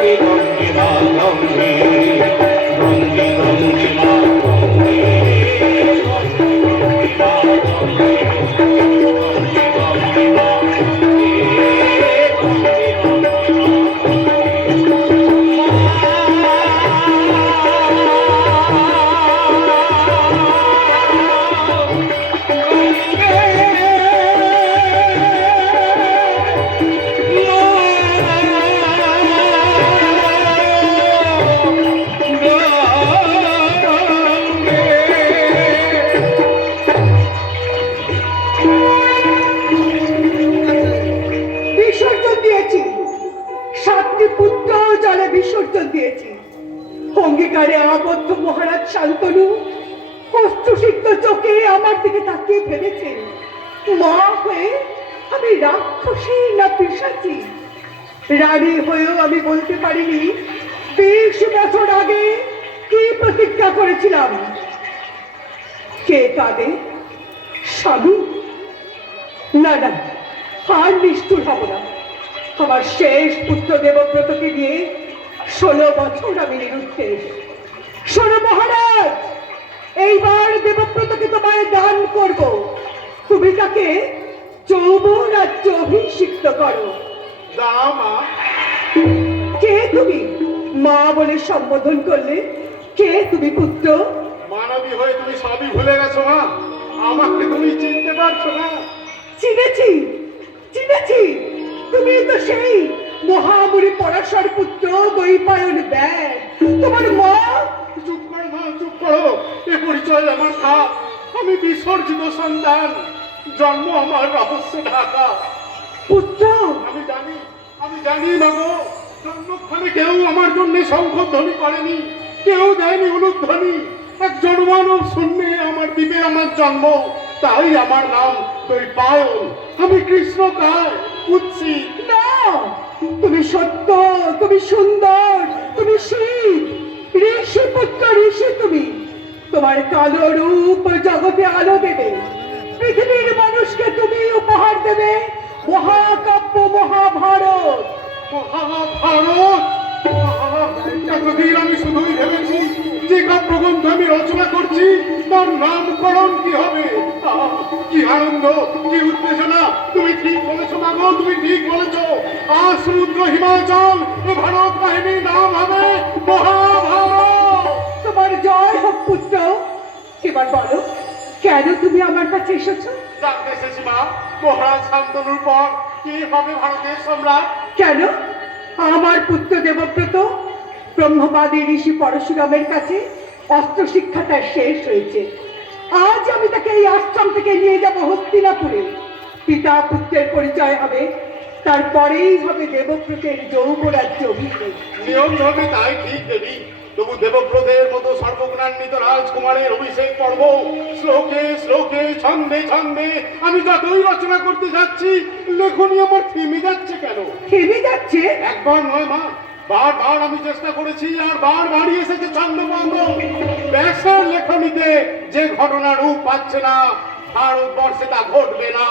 গঙ্গে দিয়েছি। অঙ্গীকারে আবদ্ধ মহারাজ শান্তনু অস্ত্রসিক্ত চোখে আমার দিকে তাকিয়ে ভেবেছেন মা হয়ে আমি রাক্ষসী না পিসাচি? রানী হয়েও আমি বলতে পারিনি, বিশ বছর আগে কি প্রতিজ্ঞা করেছিলাম? কে কাঁদে স্বামী? না না, আর নিষ্ঠুর হব না। আমার শেষ পুত্র দেবব্রতকে নিয়ে ষোলো বছর আমি নিরুত্তেজ শোনো মহারাজ এইবার দেবব্রতকে তোমায় দান করব। তুমি তাকে যৌবন রাজ্য অভিষিক্ত করো। মা। কে তুমি? মা বলে সম্বোধন করলে কে তুমি পুত্র? মানবী হয়ে তুমি সবই ভুলে গেছো মা। আমাকে তুমি চিনতে পারছ না। চিনেছি চিনেছি। তুমি তো সেই মহামুনি পরাশর পুত্র দৈপায়ন ব্যাগ। তোমার মা? চুপ করো মা চুপ করো। এ পরিচয় আমার থাক আমি বিসর্জিত সন্তান। জন্ম আমার রহস্য ঢাকা। পুত্র? আমি জানি আমি জানি মাগো জন্মক্ষণে কেউ আমার জন্য শঙ্খধ্বনি করেনি। কেউ দেয়নি উলুধ্বনি এক জন্মানব শূন্যে আমার দ্বীপে আমার জন্ম। তাই আমার নাম তুই পায়ন আমি কৃষ্ণ কায় উচ্ছি না! তুমি সত্য, তুমি সুন্দর, তুমি শিব ঋষি পুত্র, ঋষি তুমি। তোমার কালো রূপ জগতে আলো দেবে। পৃথিবীর মানুষকে তুমি উপহার দেবে। মহাকাব্য, মহাভারত। আমি শুধুই ভেবেছি। যে কাব্যগ্রন্থ আমি রচনা করছি, তার নামকরণ কি হবে? কি আনন্দ কি উত্তেজনা তুমি ঠিক বলেছ মাগো তুমি ঠিক বলেছ। সমুদ্র হিমাচল ভারত নাম হবে মহাভারত। তোমার জয় হোক পুত্র। এবার বলো কেন তুমি আমার কাছে এসেছ? জানতে এসেছি মা মহারাজ শান্তনুর পর কি হবে ভারতের সম্রাট? কেন? আমার পুত্র দেবব্রত ব্রহ্মবাদী ঋষি পরশুরামের কাছে অস্ত্র শিক্ষাটা শেষ হয়েছে। আজ আমি তাকে এই আশ্রম থেকে নিয়ে যাব হস্তিনাপুরে। পিতা পুত্রের পরিচয় হবে তারপরেই হবে দেবব্রতের যৌবরাজ্য অভিষেক। নিয়ম ধর্মে তাই ঠিক দেবী। তবু দেবব্রতের মতো সর্বগুণান্বিত রাজকুমারের অভিষেক পর্ব শ্লোকে শ্লোকে ছন্দে ছন্দে আমি যতই রচনা করতে যাচ্ছি লেখনী আমার থেমে যাচ্ছে কেন? থেমে যাচ্ছে? একবার নয় মা বারবার আমি চেষ্টা করেছি আর বারবারই এসেছে ছন্দভঙ্গ ব্যবসার লেখনীতে যে ঘটনা রূপ পাচ্ছে না ভারতবর্ষে তা ঘটবে না।